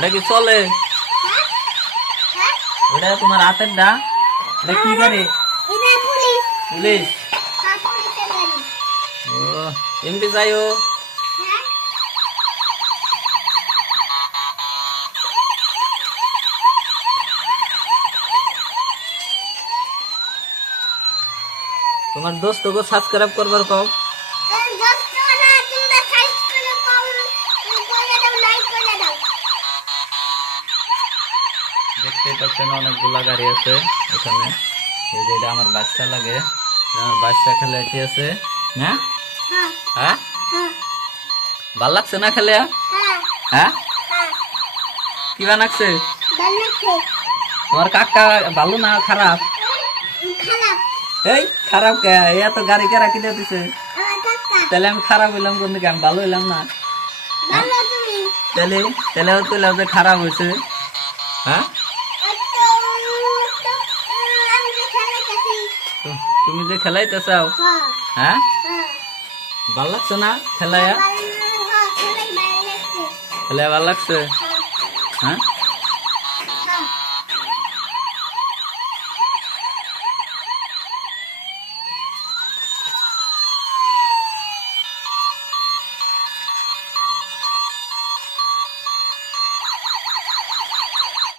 ওটা কি চলে? ওটা তোমার হাতের ডা? এটা কি গাড়ি? পুলিশ। ও এমপি যাইও। তোমার দোস্তকে সাবস্ক্রাইব করবার কও। দেখতেই পাচ্ছেন অনেকগুলা গাড়ি আছে এখানে। এই যে এটা আমার বাচ্চা লাগে, আমার বাচ্চা খেলে এটি আছে। হ্যাঁ হ্যাঁ, ভাল লাগছে না খেলে? হ্যাঁ, কি বানাচ্ছে? তোমার কাকা ভালো না খারাপ? এই খারাপ কে? এত গাড়ি কে রাখি দিতেছে? তাহলে আমি খারাপ হইলাম কোন দিকে? আমি ভালো হইলাম না? তাহলে তাহলে তুইলাম যে খারাপ হয়েছে। হ্যাঁ, তুমি যে খেলাইতে চাও, হ্যাঁ, ভাল লাগছে না খেলায়? খেলায় ভাল লাগছে? হ্যাঁ।